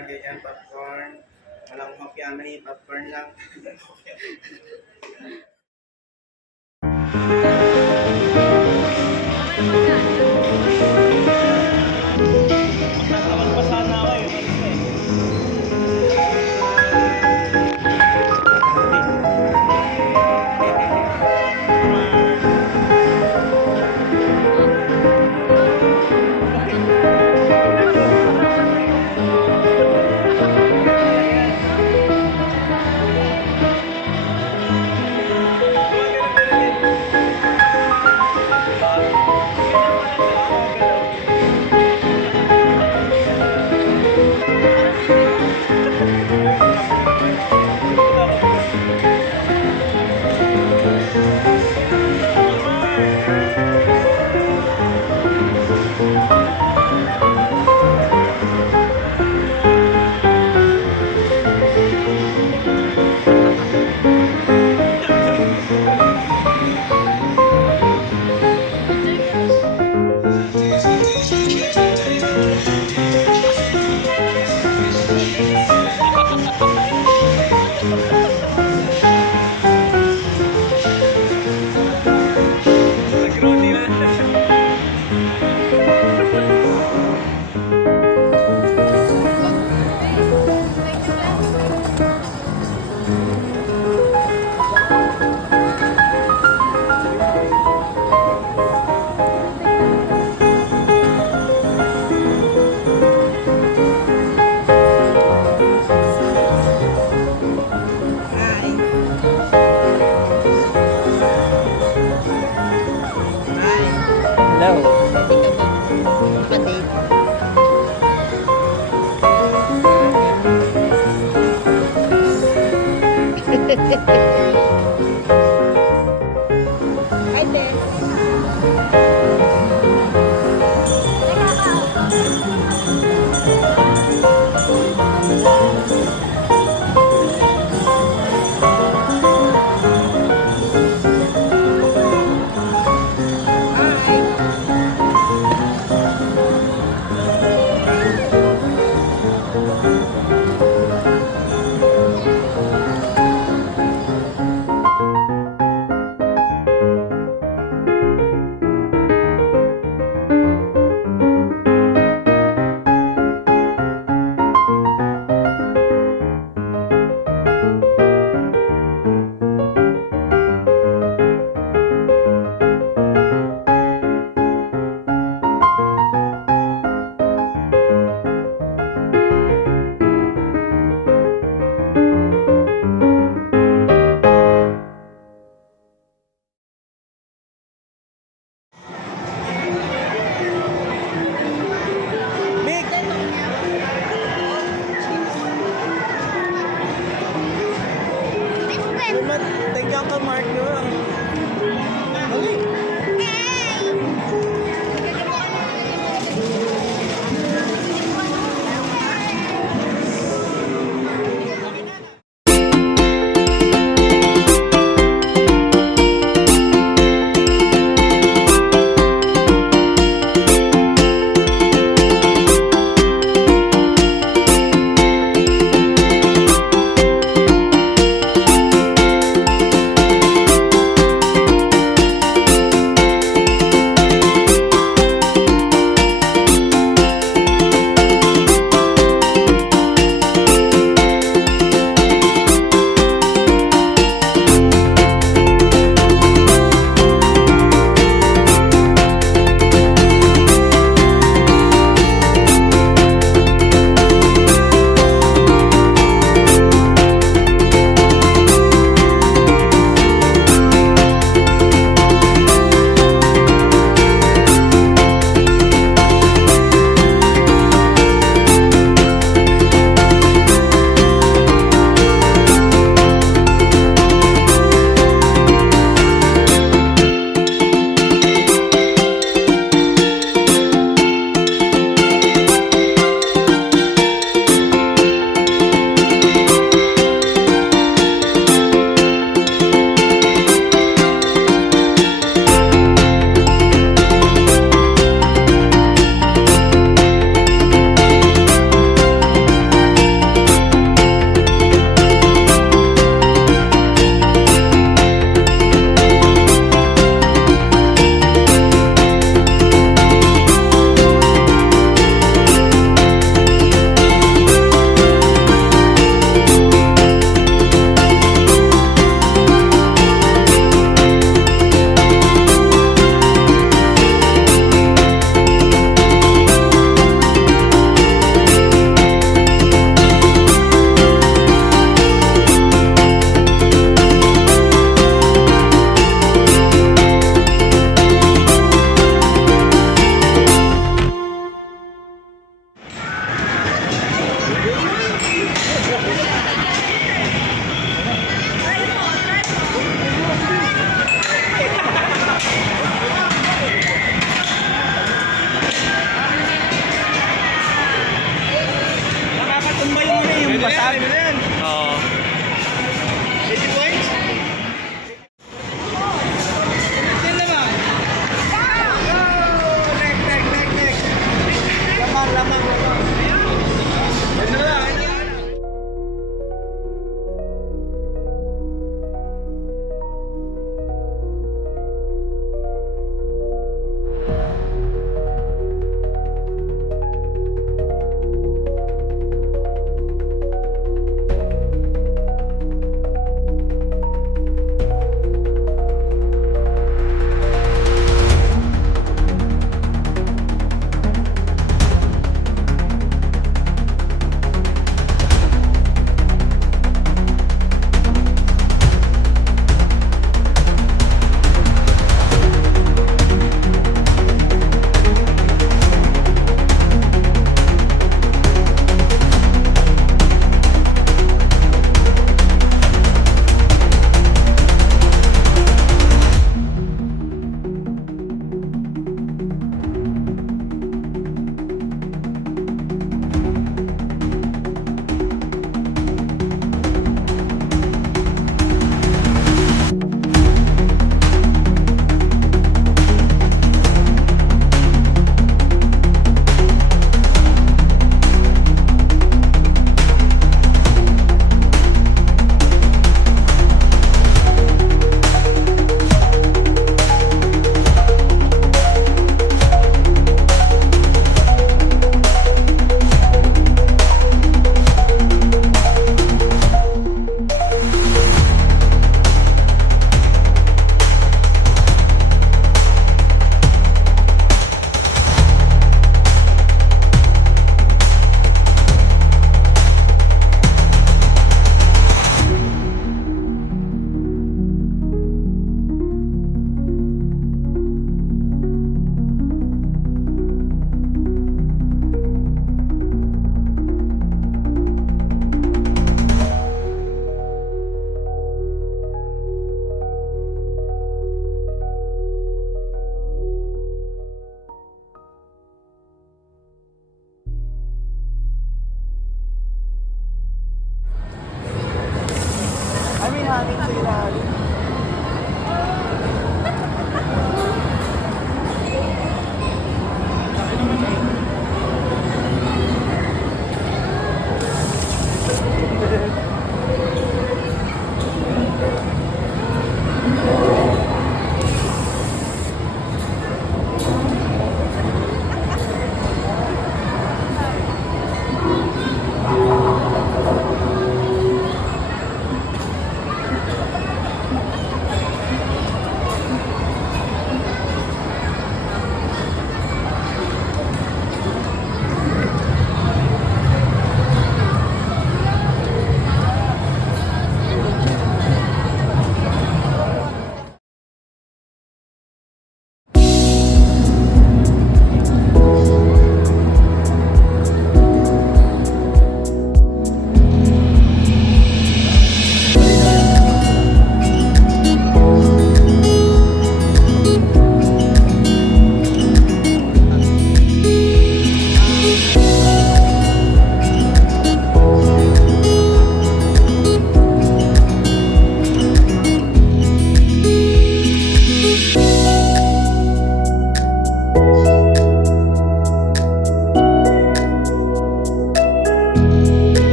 popcorn, ganyan, popcorn. Walang hokyami, popcorn lang. Magkakaroon pa sana ako eh. Hi, Beth.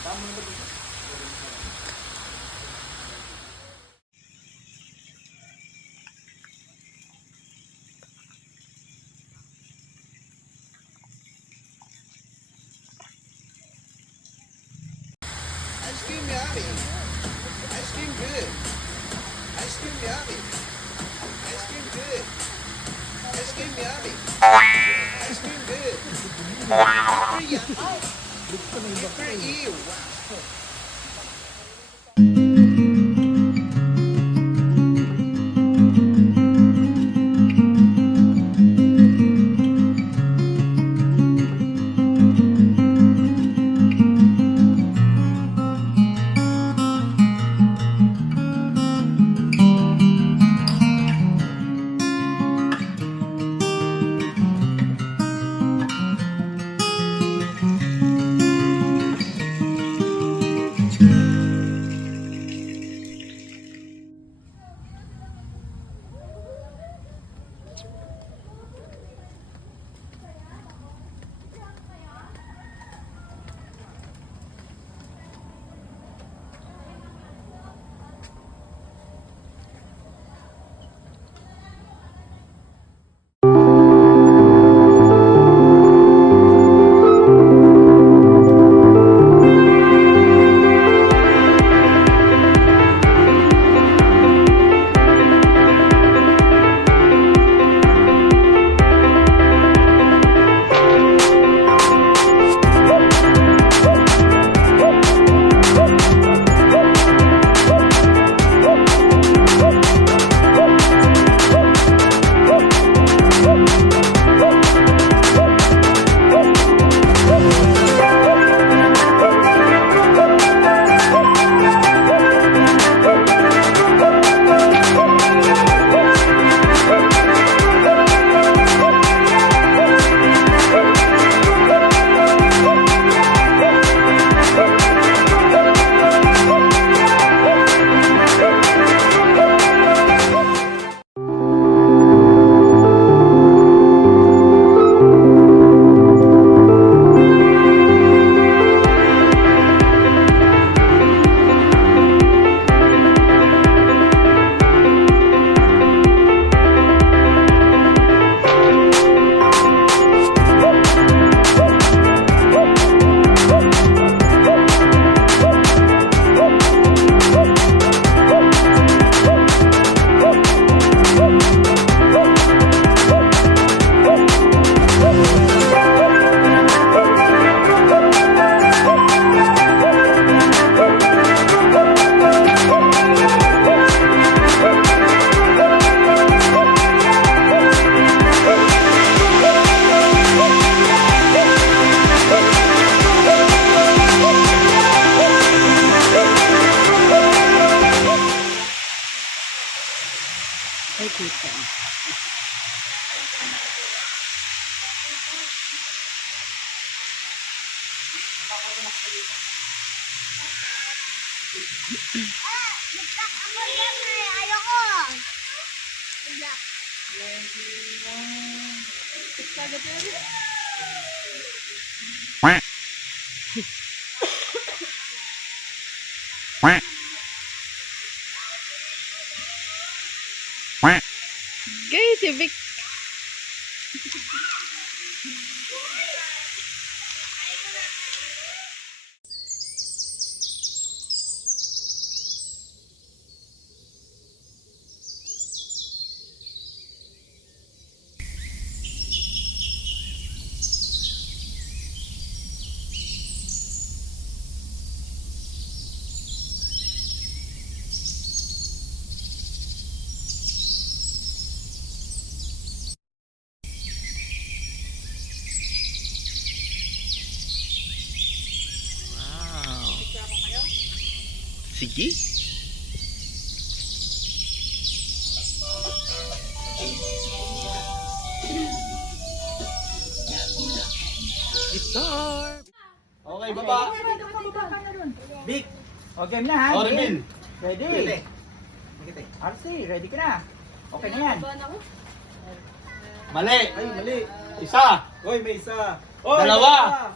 Ice cream yummy. Ice cream good. Ice cream yummy. Ice cream good. Ice cream yummy. Ice cream good. Super yummy. Super ew. Wow. Ay, kita. Ako yan eh. Ayoko. Guys, si Vic. Sige. Guitar. Okay, baba. Big! O, game na ha. Oh, Game. Remil. Ready? Makita. RC, ready ka na. Okay na yan. Mali! Ay, mali. Isa! Hoy, may isa. Oh, Dalawa.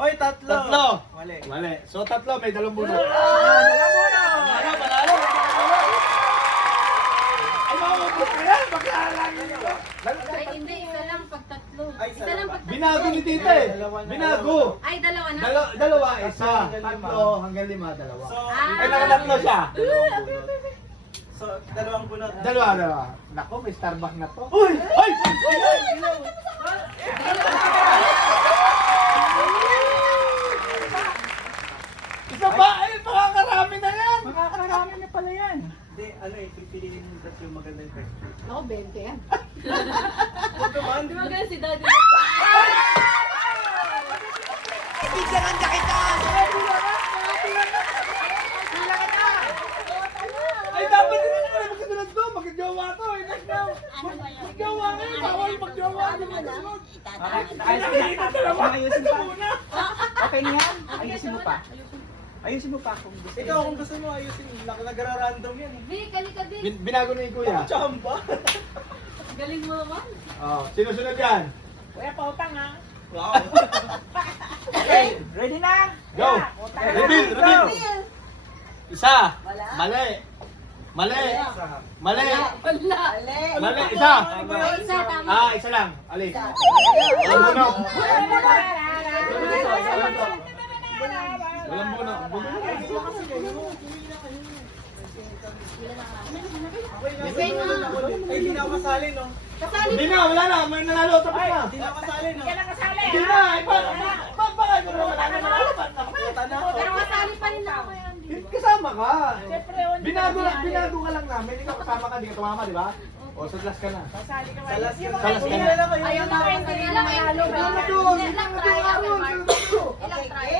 Oy, tatlo. Tatlo. Mali. Mali. So, tatlo, may dalawang bunot. Dalawa Panalo. Ay, maubos ko yan. Magkaalangin nyo. Ay, hindi. Isa lang pag tatlo. Ay, Isa lang pag tatlo. Binago ni tita eh. Binago. Ay, dalawa na. Dalawa, isa. Tatlo, hanggang lima, dalawa. So, Ay, nakatatlo siya. dalawang bunot. So, dalawang bunot. Dalawa. Nako, may Starbucks na to. Uy! Ay! Isa pa! Ay, makakarami na yan! Makakarami na pala yan. Hindi, ano eh, pipiliin mo tatlo yung magandang question. Ako, 20 yan. Huwag naman. Di ba ganun si daddy? Ay, dapat hindi naman magkatulad to. Magkajowa to. Magjowa nga. Bawal magjowa. Ayusin pa. Okay na yan? Ayusin mo pa. Ayusin mo pa kung gusto. Ikaw, kung gusto mo ayusin, nagra-random yan. Vic, halika din. Binago na yung kuya. Chamba. Galing mo naman. Oh, sinusunod yan. Wow. Okay, ready na? Go! Reveal! Reveal! Isa! Mali! Mali! Mali! Wala. Mali! Isa! Ay, isa, tama. Ah, isa lang. Alis. Walang bunok. Walang bunok. Ay, hindi na ako masali, no? Kasali Hindi na, wala na. May nanalo. Tapos na. Hindi na ako masali, no? Hindi na. Bakit mo naman nanalo? Nakakita na ako. Pero kasali pa rin ako yan. Kasama ka. Binago ka lang namin. Ikaw kasama ka. Hindi ka tumama, di ba? O, sa class ka na. Salas ka Salas ka Hindi na. na kayo. Ayaw na ako. Sige lang, Ano ilang try natin, Mark. Ilang try.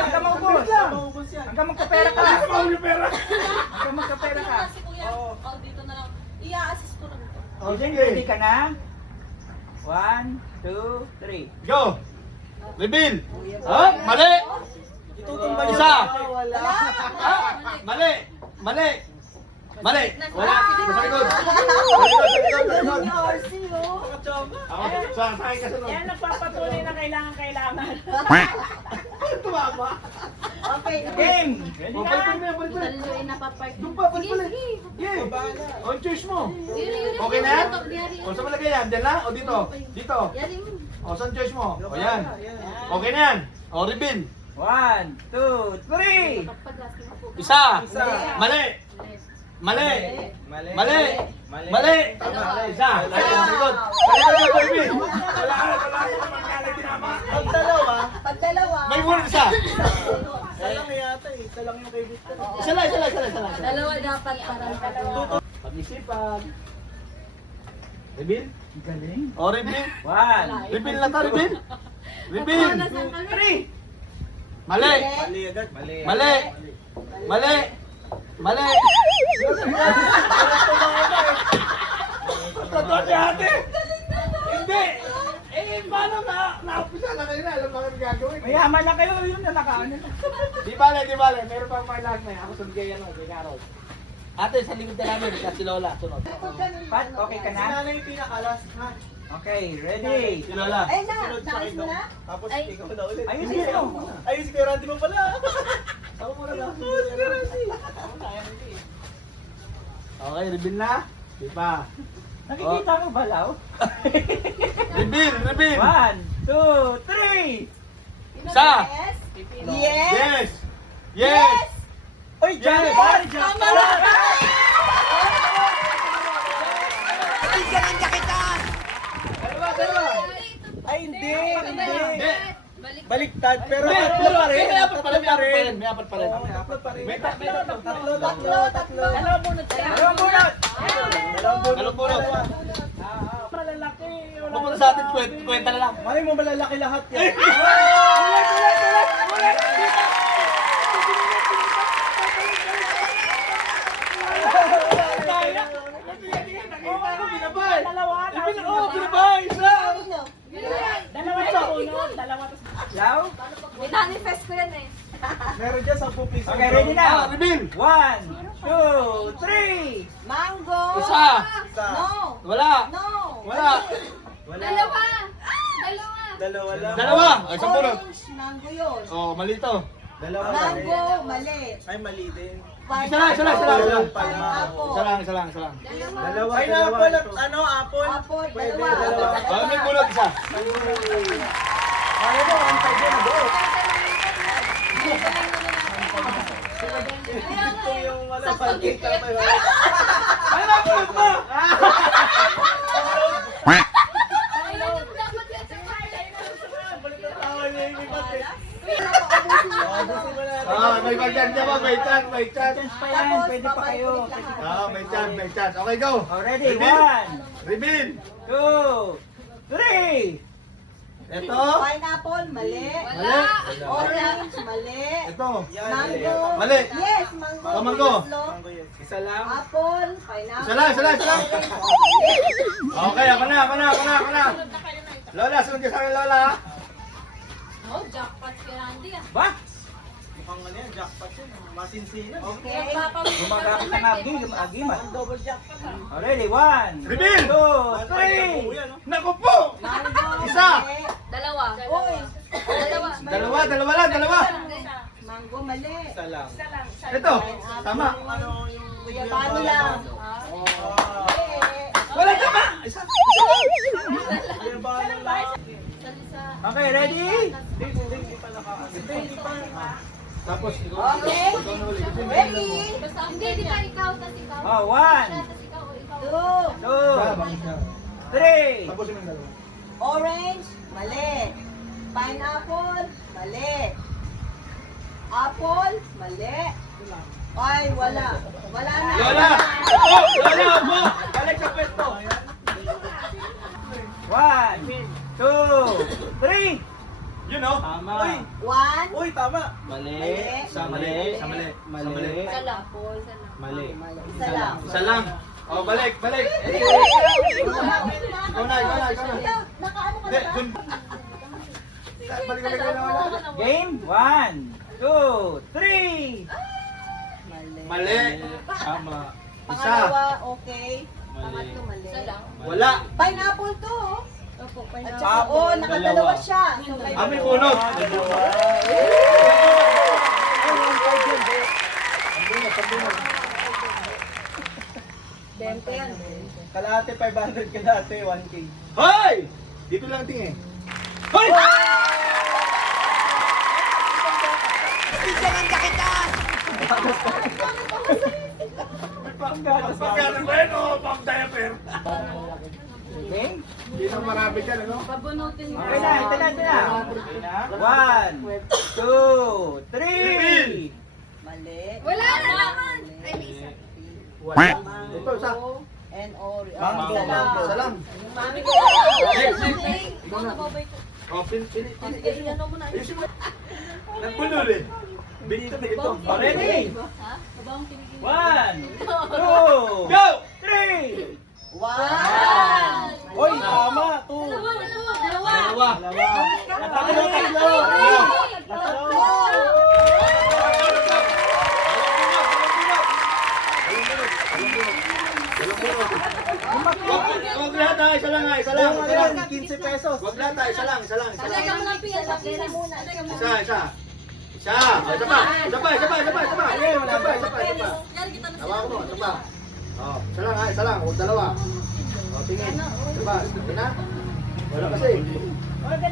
Hanggang maubos. Maubos yan. Hanggang magkapera ka. Yung pera. Hanggang magkapera ka. Si Kuya, oh, dito na lang. I-assist ko lang ito. O, Ready sige. ka na? 1, 2, 3. Go! Reveal! Ha? Mali! Itutumba niyo. Isa. Wala. Ha? Mali! Mali! Mali! Wala! Sa likod! Chamba. Ako, sa akin kasunod. Yan nagpapatunay na kailangan. Tumama! Game! Ready O, na? balik mo yan, balik mo yan. Dalo yung napapark. Doon pa, balik mo yan. Yeah. Bahala. On choice mo. Yun. Okay na yan? Yari. O, saan malagay yan? Diyan na? O, dito? Dito? Yari mo. O, saan choice mo? O, yan. Yan. Okay na yan. O, reveal. 1, 2, 3. Pagpag-lasting ako. Isa. Isa. Mali. Mali. Mali. Mali. Mali. Dalawa. Isa. Sa likod. Sa likod yung baby. Wala naman kaya tinama. Pag dalawa. May one isa. Isa lang yata eh. Isa lang yung kay Victor. Isa lang. Dalawa dapat para Pag-isipan. Reveal? Galing. O, reveal. 1, Reveal na to, reveal. Reveal. 3. Mali. Mali agad. Mali. Mali. Mali. Mali. Totoo si ate. Hindi. Eh, paano na-umpisa na kayo na? Alam na kami gagawin. Mayaman na kayo, yun na nakaano na. Di bale. Meron pang may last na. Ako sunod kayo kay Carol. Ate, sa likod na namin. Kasi Lola, sunod. Pat, okay ka Si na? nanay yung pinakalas. Ha? Okay, ready. Si Lola. Sunod sa akin. Tapos Ay. ikaw na ulit. Ayusin mo. Ayun si Kuya Randy mo pala. Ako muna lang. Si Kuya Randy. Okay, reveal na. Di pa. Nakikita mo ba, Lau? Reveal. 1, 2, 3. Isa. Yes. Yes. Uy, Yes. Dalawa. Ay, hindi. Hindi. Baliktad. Pero Hindi, tatlo pa rin. May apat pa rin. Tatlo pa rin. May Tatlo. Dalawang bunot siya. Dalawang bunot. Dalawang bunot. Malalaki. Wala Pupunta sa atin, kwenta na lang. Malay mo malalaki lahat yan. Dalawa. Binabay, isa. Dalawa yung bunot. Dalawa. Lau? Minanifest ko yan eh. Meron dyan 10 piso. Okay, ready na? Reveal. 1, 2, 3. Mango. Isa. Isa. No. Wala. No. Wala. Wala. Dalawa. Dalawa. Dalawa lang. Dalawa. Ay, isang bunot. Orange, mango yun. Oh, mali to. Dalawa Mango, mali. Ay, mali din. Isa lang. Pineapple. Isa lang. Dalawa. Pineapple at ano, apple. Apple, Pwede, dalawa. Ah, may bunot isa. Ano mo, ang tayo na buo. Ito yung wala pagkita pa. Ano na bunot mo? Ah, may chance ka ba? May chance. Chance pa yan, pwede pa kayo. Ah, may chance. Okay, go. Oh, ready? Reveal. 1, Reveal. 2, 3. Ito. Pineapple, mali. Mali. Orange, mali. Ito. Mango. Mali. Yes, mango. Oh, mango. Tatlo. Isa lang. Apple, pineapple. Isa lang. Orange, mali. Okay, ako na. Lola, sunod ka sa akin, Lola. Oh, jackpot kay Randy ah. Ba? Mukhang ano yan, jackpot yun. Masinsinan. Okay. Gumagamit ng agimat. Double jack pa na. Oh, ready? 1, Reveal. 2, 3. Naku po. Mango, Isa. mali. Dalawa. Uy, Dalawa. mango, mali. Isa lang. Ito. Tama. Ano yung... Guyabano lang. Wala tama. Isa. Guyabano lang. Okay, ready? Tapos, Okay. Ready? Hindi, di ba ikaw, tas ikaw? Oh, 1, Tas ikaw o ikaw? 2, 3. Tapos yung dalawa. Orange, mali. Pineapple, mali. Apple, mali. Ay, wala. Wala na. Lola! Lola mo! Balik sa pwesto. 1, 2, 3. Yun o. Tama. One, Uy, tama. Mali. Mali. Mali. Isa lang. Isa lang. Mali. isa lang. Isa lang. Oh, balik. Ikaw na. Nakaano ka Hindi, na ba? dun. Balik, Lola. Game 1, 2, 3. Mali. Tama. Isa. Pangalawa, okay. Mali. Pangatlo, mali. Isa lang. Wala. Pineapple to. Opo, Apple, pineapple. Oh, nakadalawa dalawa. siya. So, may Amin bunot. Bente yan. Kalahati 500 ka dati, 1K. Hoy! Dito lang ting eh. Hoy! Pagkano ba yun o pang diaper? Okay? Hindi na marami dyan, ano? Pabunutin mo. Okay na, ito na. 1, 2, 3. Mali. Wala na naman. Wala. Ito, isa. Mango and Oreo. Mango, Isa lang. Isa lang. Mami Ikaw na. Oh, pili. Ano mo na? Ayusin mo. Nagbulol eh. Bigto na ito. Ready? Ha? Abang pinigil. 1, 2, Go! 3. One. Oy, tama. 2. Dalawa. Tatlo. Wag lahat ha, isa lang. 15 pesos. Wag lahat ha, isa lang. Talaga mo lang piyan. Talaga muna. Isa. Oh, isa pa. Tawa mo, isa pa. Oh, isa lang, huwag dalawa. Oh, tingin. Isa pa, ito na. Wala kasi.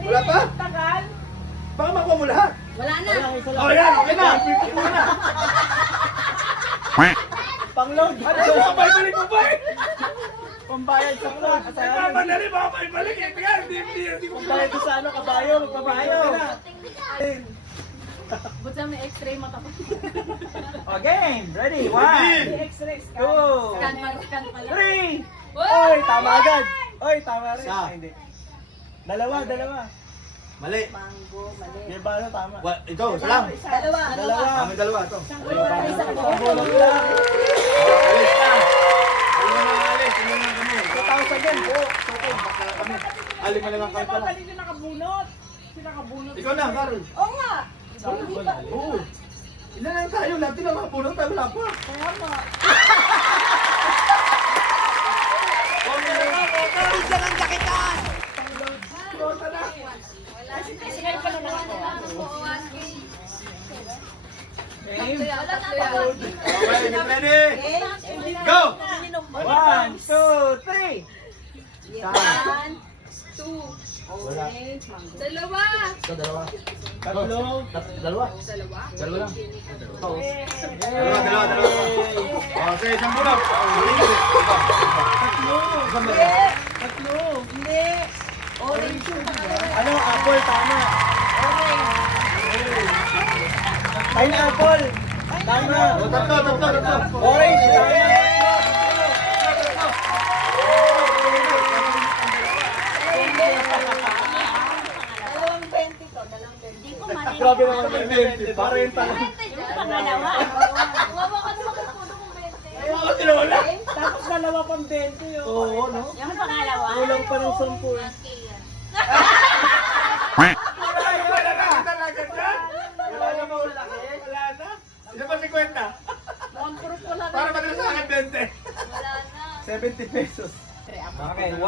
Wala pa? Tagal. Baka makuha mo lahat. Wala na. Oh, yan, okay na. Ito na. Pang-load. Ano yung mabalik mo ba eh? Pambayad sa clock. Nagmamadali, baka maibalik eh. Kaya hindi ko Pambayad sa ano, kabayo. Magpapayo. Buti na may x-ray mata ko. O, game. Ready? 1, X-ray 2, Scan pala. 3. Oy, tama agad. Oy, tama rin. Isa. Ay, hindi. Dalawa. Mali. Mango, mali. Di ba ano tama? Ito, isa lang. Dalawa. Kami dalawa, ito. Pambulog lang. Alis na. Alis na kami. 2,000 yan. Alis na lang kami pala. Kanina nakabunot. Sinakabunot. Ikaw na, Carl. Oo nga. Hindi pa. Oo. Ilan lang tayo, natin na mga puno tayo, wala pa. Kaya nga. Bota na. Game. Okay, get ready. Go! 1, 2, 3. One, two, Wala. dalawa. Ito, dalawa. Tatlo. Dalawa. Dalawa? Dalawa lang. Dalawa. Okay, isang bulak. Tatlo. Hindi. Orange yung pangalawa. Ano? Apple, tama. Pineapple. Tama. Tatlo. Orange, tama. Dalawang 20 to. Dalawang 20. Grabe naman yung 20. Parehin pa lang. Pangalawa. Wawa ka naman kung puno kong 20. Tapos dalawa pang 20 yun. Oo, no? Yung pangalawa. Kulang pa ng 10 eh. Wala na talaga dyan. Wala na. Wala na. Isa pa 50. Mukhang proof ko lang. Para maganda sa akin 20. Wala na. 70 pesos. Okay, 1.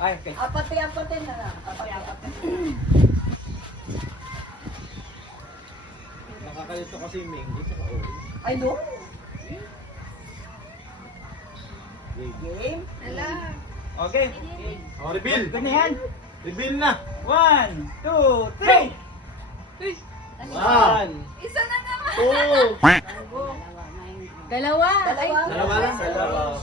Ay, okay. Apati-apati na lang. Apati-apati. Nakakalito kasi yung mango sa orange. Ay, no. Game. Ala. Okay. Oh, reveal. Good na yan. Reveal na. 1, 2, 3. 1, Isa na naman. 2. Dalawa. Dalawa lang.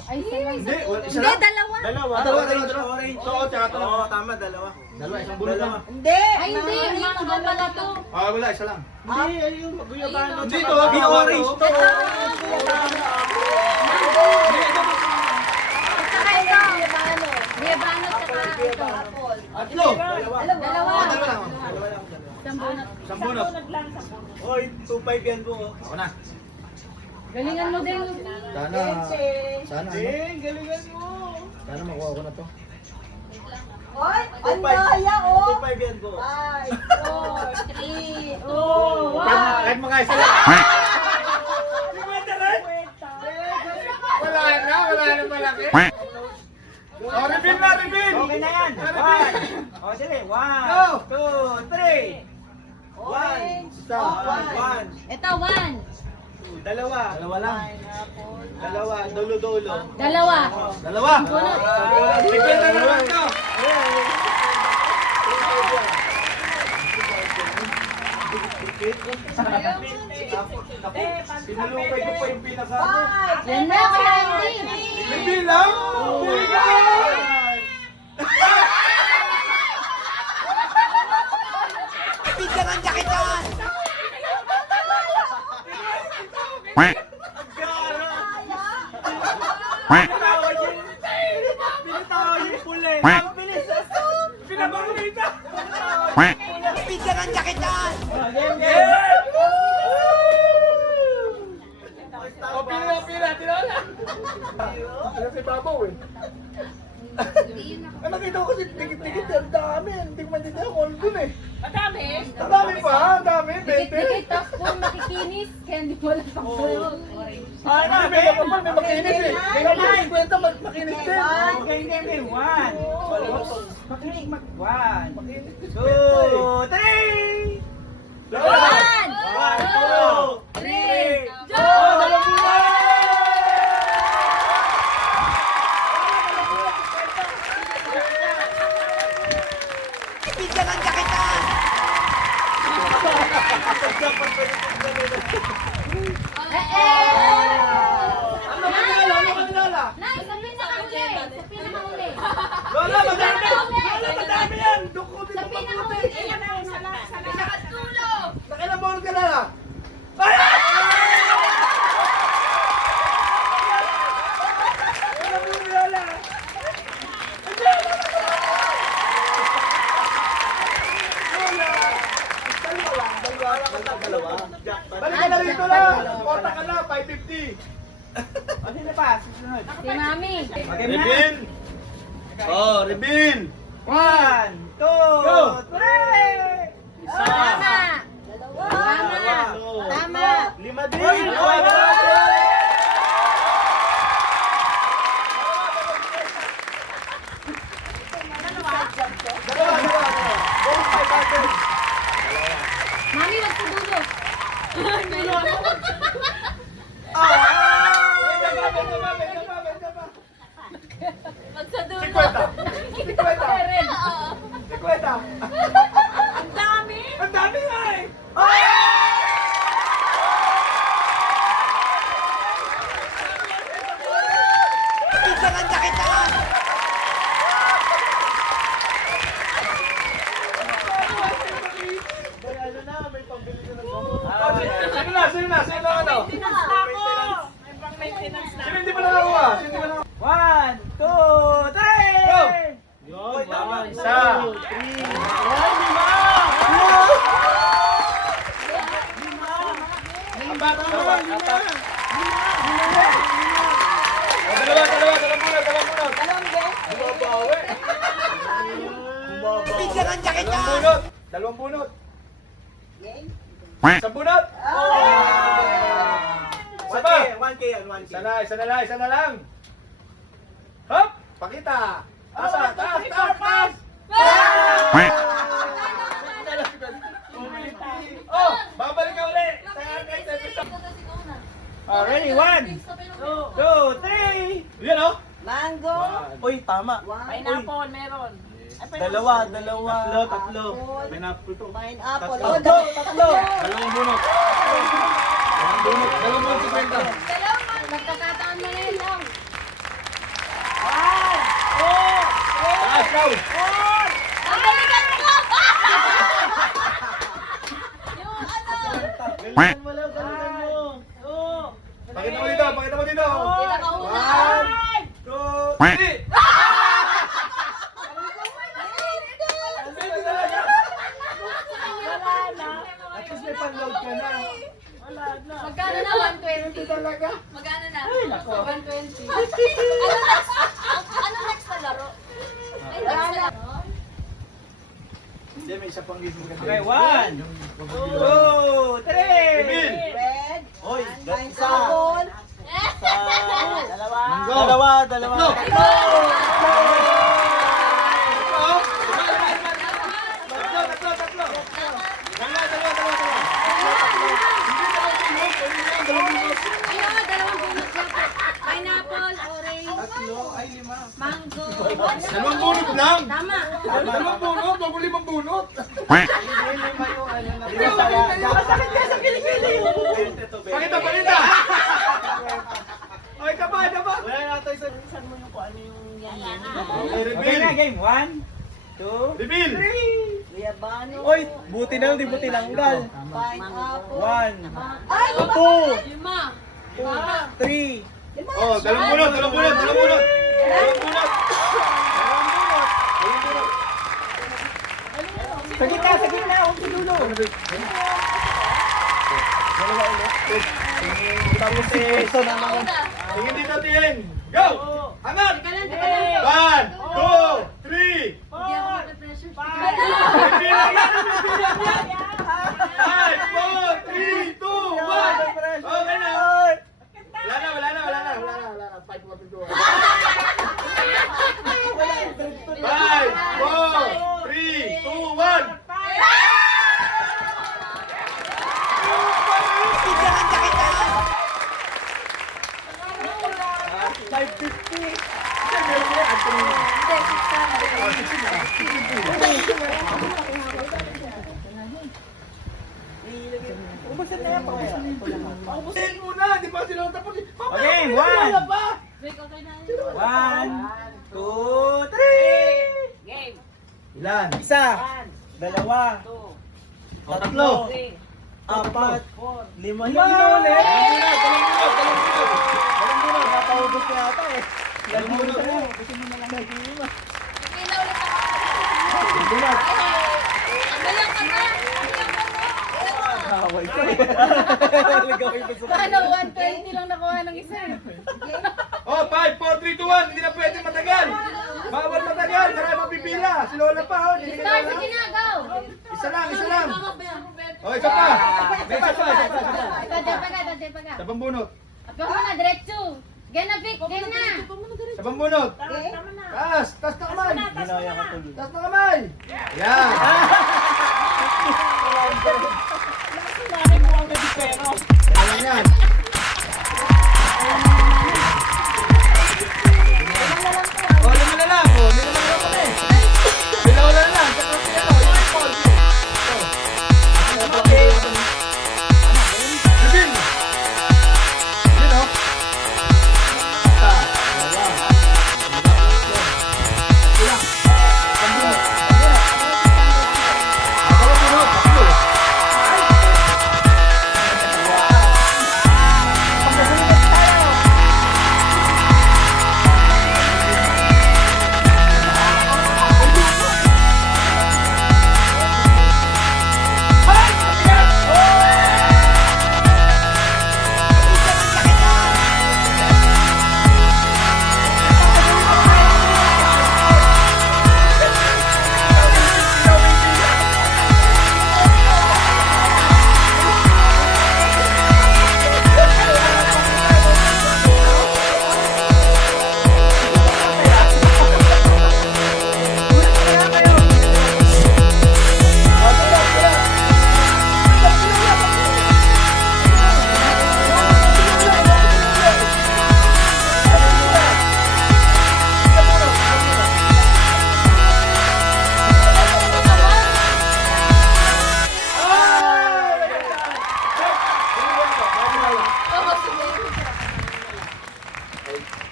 Ay, isa lang. Hindi, isa Hindi, lang. dalawa. Dalawa. Orange. Oo, tsaka ito lang. Oo, tama, dalawa. Dalawa, isang bulak lang. Hindi. Ay, hindi. Mango pala to. Ah, wala, isa lang. Hindi, ayun, maguyabano. Hindi, Tsaka- ito, Di orange to. Saka ito. Diabano, saka ito. Tatlo. Dalawa. Dalawa lang. Sambunot. Isang bunot. Oy, 2.5 yan po. Ako na. Galingan mo din. Sana, sana, Ding, galingan mo. sana makuha ko na to. Hoy, ang daya, oh. 2.5 yan po. 5, 4, 3, Oh, Kahit mga isa lang. Wala na malaki. Oh, reveal na, reveal. Okay na yan. Reveal. 1. O, dali. 1, Go. 2, 3. 1. Isa. 1. ito, one. Dalawa. Dalawa lang. Dalawa. Dulo-dulo. Dalawa. Dalawa. Reveal na naman to. Sinulungkay ko pa yung pinaka. Yan na, kaya hindi. Reveal lang. Pinatawag yung pula eh. Ang bilis. Pinabakulita. Game, game. O, pila, tinola. Ano si Babaw eh. Ay, nakita ko kasi tikit-tikit ang dami. Hindi ko maintindihan kung ano dun eh. Madami. Ang dami pa, ang dami. 20. Dikit-dikit, tapos puro makikinis. Kaya hindi mo lang pagkulog. Ay, na, May kapal, may makinis eh. May kapal, 50, makinis din. Okay, game, game. 1. Makinig, 1, 2, 3. One, 1, 2, 3. go! Ano kanila? Nay, sa pinakauli. Sa pinakauli. Lola, madami! Lola, madami yan! Duko din Sa ang pinakauli. mabuti! Nakatulo. Nakilamon ka na! Alam mo yung Lola! Balik ka na rito lang. Kota ka na, 550. Ano na pa? Susunod. Si Mami. Okay na? Reveal. Oh, reveal. 1, 2, 3! Tama. Tama. Tama. 5 din! Uy, Dalawa! Pag sa dulo. 50. 50. 50. Ang dami. Ang dami nga eh. Sino na? Sino ano? Maintenance na ako. Sino hindi pa nakakuha? Sino hindi pa nakakuha? 1, 2, 3! Go! Yun, tama. Isa. Apat. Dalawang bunot. Bumabawi. Dalawang bunot. Isang bunot. Isa pa. 1K yan, 1K. Isa na lang. Hop! Pakita. Taas. Oh, babalik ka ulit. Ready? 1, 2, 3! Yan oh. Mango. Uy, tama. Pineapple meron. Dalawa. Tatlo. Pineapple to. Pineapple. Tatlo. Dalawang bunot. Dalawang bunot 50. Nagkakataon na rin lang. Taas daw. Ang balikan mo! Yung ano? Galingan mo. Pakita mo dito. Pinakauna. 1, 2, 3. At least may pang-load ka na. Magkano na? 120. Magkano na? nako. 120. Ano next na laro? Ay, next na laro? Hindi, may isa pang game maganda. Okay, 1, 2, 3! Bibil. Red. Oy, Pineapple. Dalawa. Tatlo. Tatlo. Ayun, dalawang bunot lang po. Pineapple, orange, mango. Dalawang bunot lang. Tama. Dalawang bunot. Huwag mo 5 bunot. Pakita. Ay, ito pa. Wala na ito, isa mo yung kung ano yung yan. Okay Reveal. na, game. 1, 2, Reveal. 3! Guyabano. Oy, buti na lang, di buti langgal. Pineapple. 1, Ay, 5. 3, Oh, dalawang bunot. sa gitna, huwag sa dulo. Tapos ito na naman. Tingin dito, tingin. Go! Hangat! Teka lang. 1, 2, 3. Hindi ako mag-pressure. Bibilang yan! 5, 4, 3, 2, 1. Okay na. Wala na. 5, 4, 3, 2, 1. 5, 4, 3, 2, 1. Ubusin na yan, paubusin na ito lahat. Ubusin muna, di pa sila tapos. Okay, 1, Break, okay na. 1, 2, 3! Game. Ilan? Isa, dalawa, 2, tatlo, 3, apat, 5. Lima ulit. Dalawang bunot. Napaubos na yata eh. Dalawang bunot. Gusto mo na lang maging lima. Hindi na ulit ako. Bunot. Malang ka na. Nakaway ka eh. Nagawin ko sa Ano, 120 lang nakuha ng isa. Oh, 5, 4, 3, 2, 1. Hindi na pwede matagal. Bawal matagal. Marami mapipila. Si Lola pa, oh. Hindi Start, na. sige na, go. Isa lang. Oh, isa pa. May isa pa. Ito, pa ka. Sa pambunot. Ako muna, diretso. Game na, Vic. Game na. Sa pambunot. Okay. Taas na kamay. Ginaya ka tuloy. Taas na kamay. Yan. pero. Ano yan? O, lima na lang. O, lima na lang kami. Dalawa na lang. Tsaka si ano, yung Paul. Bibin! Bibin, o. Isa, dalawa. Ilang? Tatlo. Tatlo.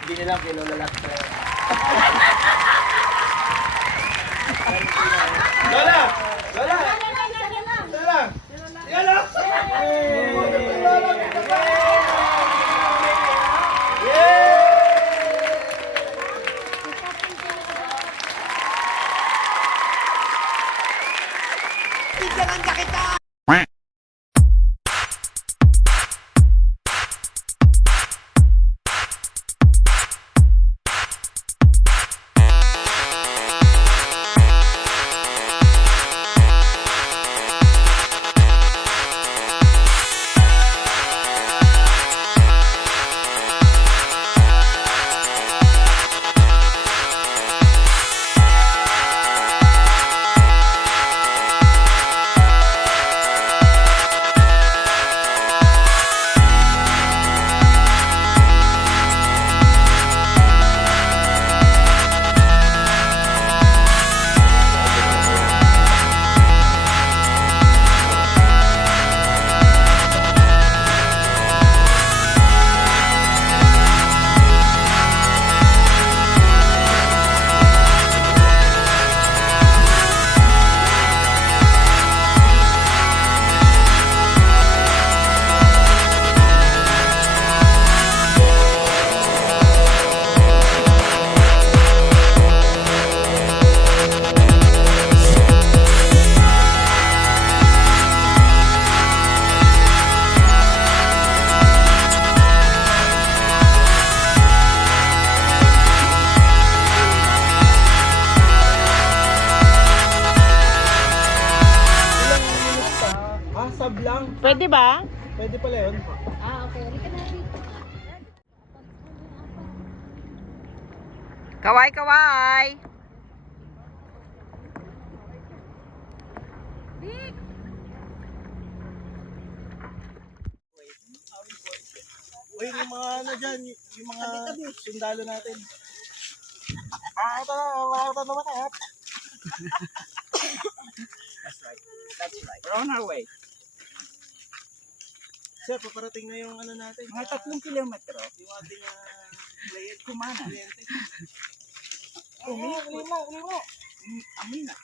Hindi nilang kinulalak sa... Lola! Lola! Lola! Yan o! Sab lang. Pwede ba? Pwede pala yun. Ah, okay. Halika na dito. Kaway, kaway! Uy, yung mga ano dyan, yung mga sundalo natin. Ah, ito na, wala naman eh. That's right. That's right. We're on our way. Sir, paparating na yung ano natin. Mga 3 kilometro. Yung ating Client kumana. kliyente. Uli mo. Amina.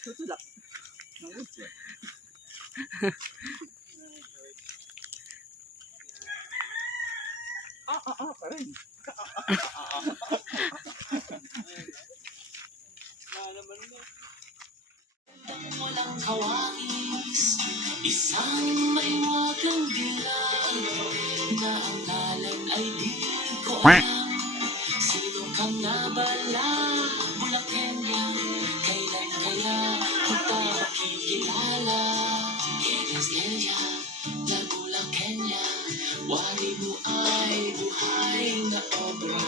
Tutulak. Ng utso. Pa rin. Walang kawais, isang may magang dilag na ang ngalan ay di ko alam. Sino kang nabala, Bulakenya, kailan kaya kita makikilala? Eres ella, na Bulakenya, wari mo ay buhay na obra.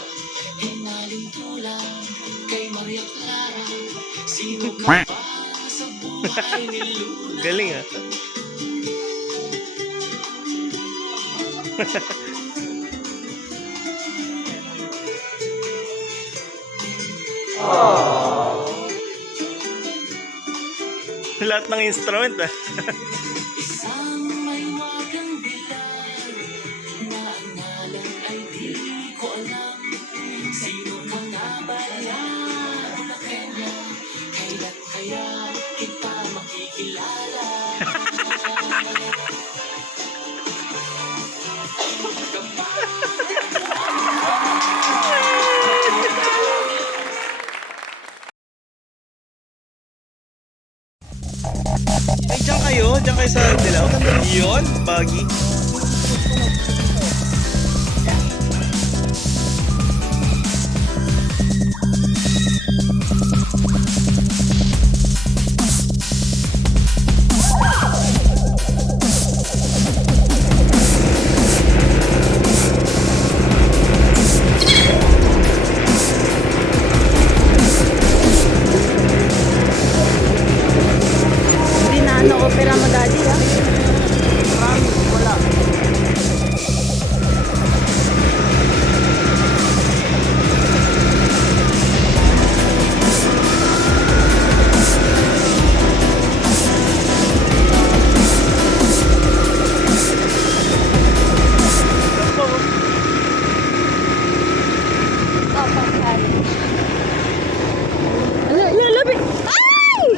Hinaling tulang kay Maria Clara, sino ka ba sa buhay ni Luna? Galing ah. Lahat ng instrument ah. Isang may wagang dilag na ang ngalan ay di ko alam. Sino ka nga ba yan? Kanya, kailan kaya kita makikilala? Ay, diyan kayo sa Dilaw. Yun, baggy. Hindi na opera mo daddy ah. Labi! Ay!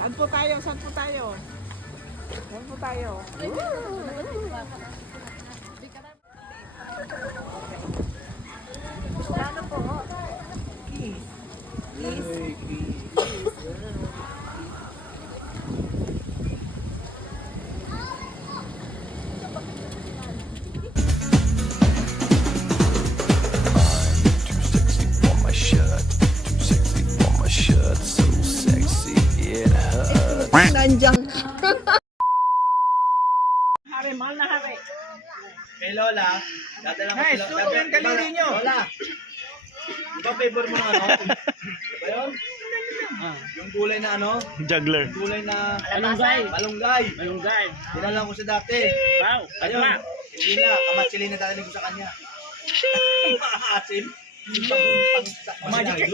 Saan po tayo? Saan po tayo? Saan po tayo? Ano po? Nandiyan. Hari, mahal na hari. Kay Lola, dadala ko Nice, sila. suko yung kaliri nyo. Lola, di ba favor mo ng ano? Di ba yun? Yung gulay na ano? Juggler. Yung gulay na Malunggay. malunggay. Malunggay. Dinala ko siya dati. Wow. Ayun, hindi na, kamatsili na dadaling ko sa kanya. Maasim.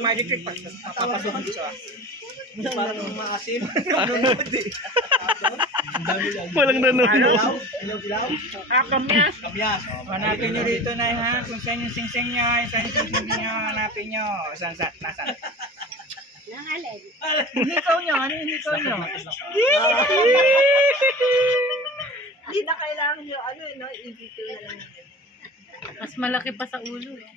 Magic trick. Papapasukan ko siya. Parang maasim. Walang nanonood. Ilaw. Kamyas. Kamyas. Hanapin nyo rito na ha. Kung saan yung sing-sing nyo. Saan yung sing-sing nyo. Hanapin nyo. Nasaan? Hikaw nyo. Ano yung hikaw nyo? Hindi na kailangan nyo, ano, no, i-video na lang. Mas malaki pa sa ulo eh.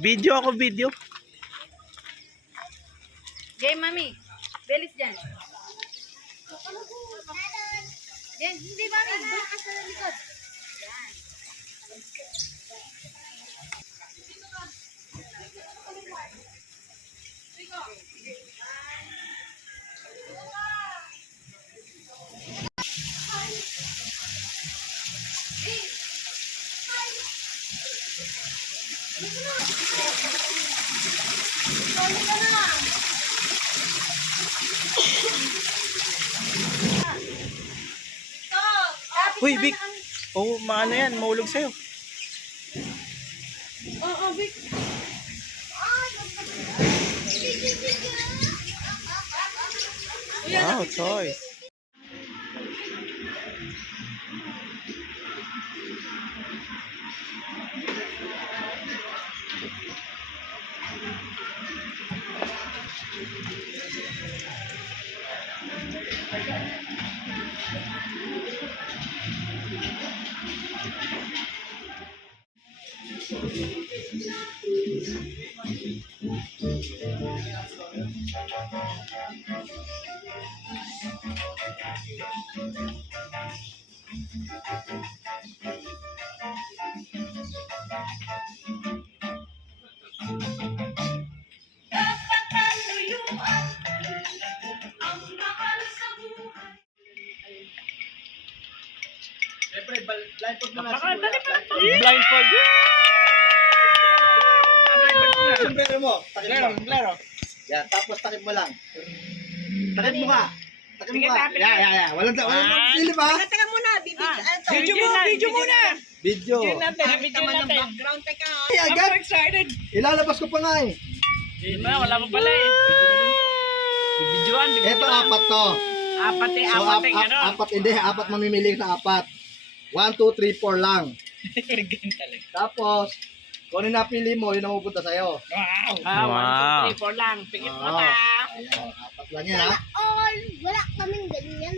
Video ako, video. Game, mami. Belis dyan. Yan, hindi, mami. Doon ka sa likod. Yan. Uy, Vic. Oh, maano yan, mahulog sa'yo. Oo, Vic. Wow, toy. Siyempre, blindfold mo na. Blindfold. Sombrero mo. Takip mo. Klaro. Yan, tapos takip mo lang. Takip mo ka. Takip mo ka. Yeah. Walang silip ha. Teka muna, bibig. Video muna. Video. Video natin. Background, teka. Ay, agad. Excited. Ilalabas ko pa nga eh. Wala mo pala eh. Videoan. Ito, apat to. Apat eh, So, apat, hindi, apat mamimili ka sa apat. 1, 2, 3, 4 lang. Tapos, kung ano napili mo, yun ang pupunta sa'yo. Wow. 1, 2, 3, 4 lang. Pingit mo Oo. ta. Ayan, apat lang yan ha. All, wala kaming ganyan.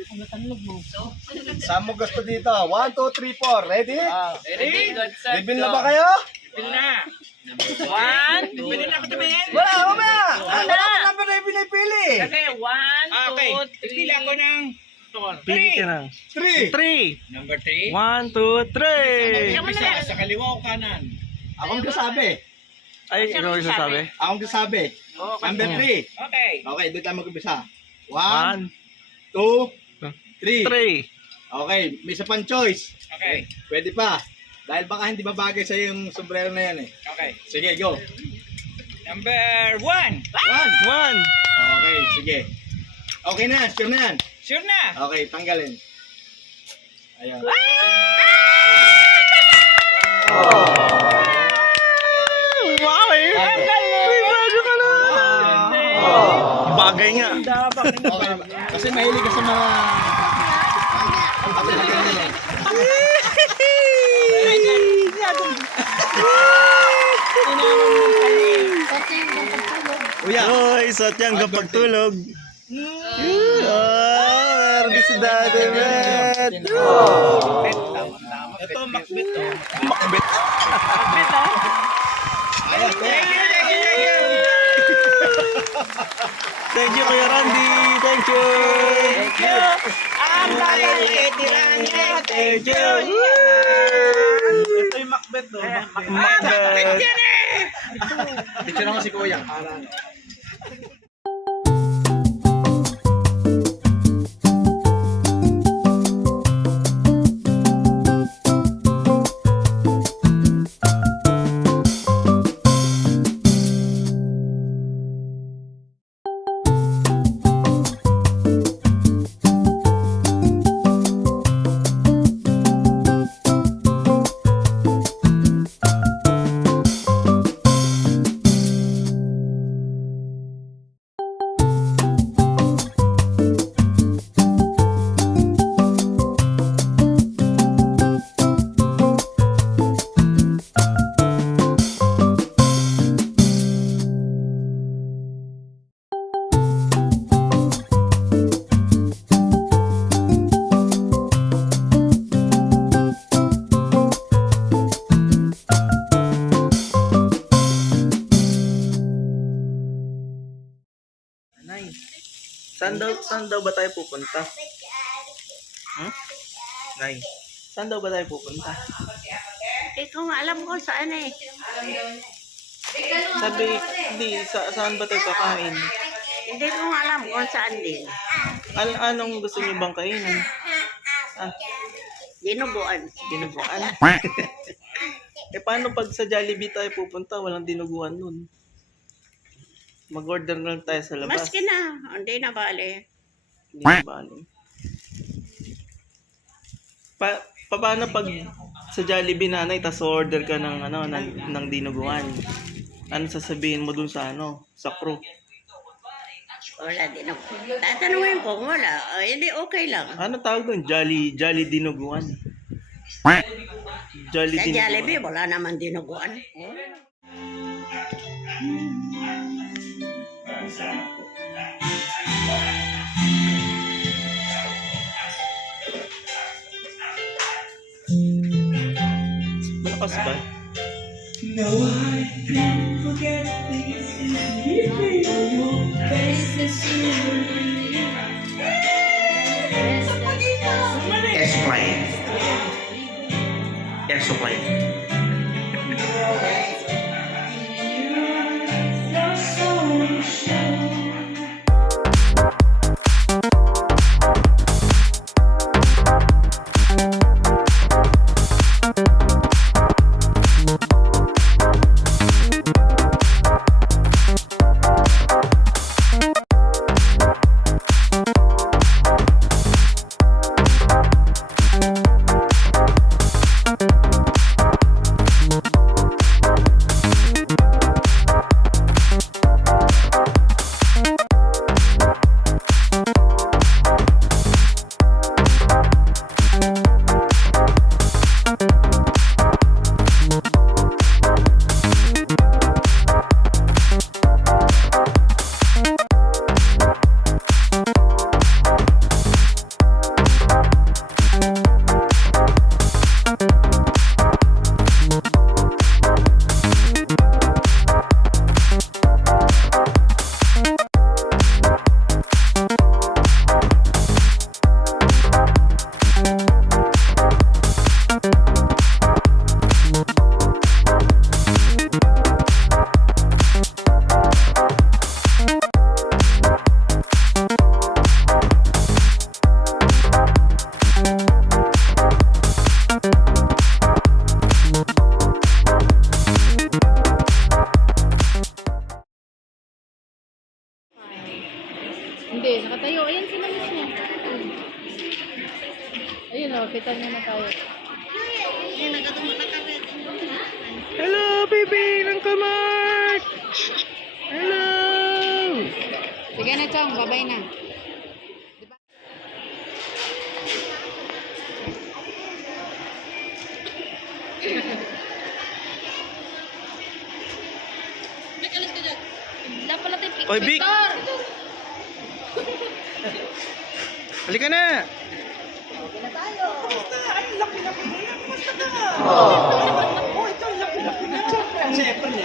Saan mo gusto dito? 1, 2, 3, 4. Ready? Ready? Reveal na ba kayo? Reveal na. 1. Pwede na ako tumingin. Wala, mamaya. Wala ka number na yung pinipili. Kasi 1, 2, 3. Pila ko ng Pili ka na. 3. 3. Number 3. 1, 2, 3. Isa sa kaliwa o kanan? Akong kasabi. Ay, ikaw yung sasabi. Akong kasabi. Number 3. Okay. Okay, doon tayo mag-umpisa. 1, 1, 2, 3. 3. Okay, may isa pang choice. Okay. Pwede pa. Dahil baka hindi babagay sa yung sombrero na yan eh. Okay. Sige, go. Number 1. 1. 1. Okay, sige. Okay na, sure na yan. Sure na. Okay, tanggalin. Ayan. Wow eh. Uy, bago ka na. Bagay nga. Okay, kasi mahilig ka sa mga... Uya. Uy, suot yan kapag tulog. Meron si Daddy Bet. Ito, makbit to. Makbet. Ayan, Thank you, Kuya Randy. Thank you. Ang tiranya. Thank you. Ito yung makbet to. Makbet. Picture naman si Kuya. Saan daw ba tayo pupunta? Nay, saan daw ba tayo pupunta? Ikaw nga alam ko saan eh. Sabi, saan ba tayo kakain? Hindi ko nga alam kung saan din. Anong gusto niyo bang kainin? Dinuguan. Dinuguan. Paano pag sa Jollibee tayo pupunta, walang dinuguan nun? Mag-order na lang tayo sa labas. Maski na, hindi na bale. Hindi na bali. Paano pag sa Jollibee nanay, tas order ka ng ng dinuguan? Ano sasabihin mo dun sa sa crew? Wala din ako. Tatanungin ko kung wala. Hindi okay lang. Ano tawag dun? Jolly dinuguan. Jolly Sa dinuguan. Jollibee, wala naman dinuguan. Malakas ba? No, I can't forget this evening. Your face is Explain. Explain. Hindi, nakatayo. Ayan, sinamis niya. Ayun o, pitan niya na tayo. Hello, baby! Ng kamay! Hello! Sige na, Chong. Babay na. Wala pala tayong picture. Oy, Vic! Halika na! Oh, ito, laki-laki na. Siyempre.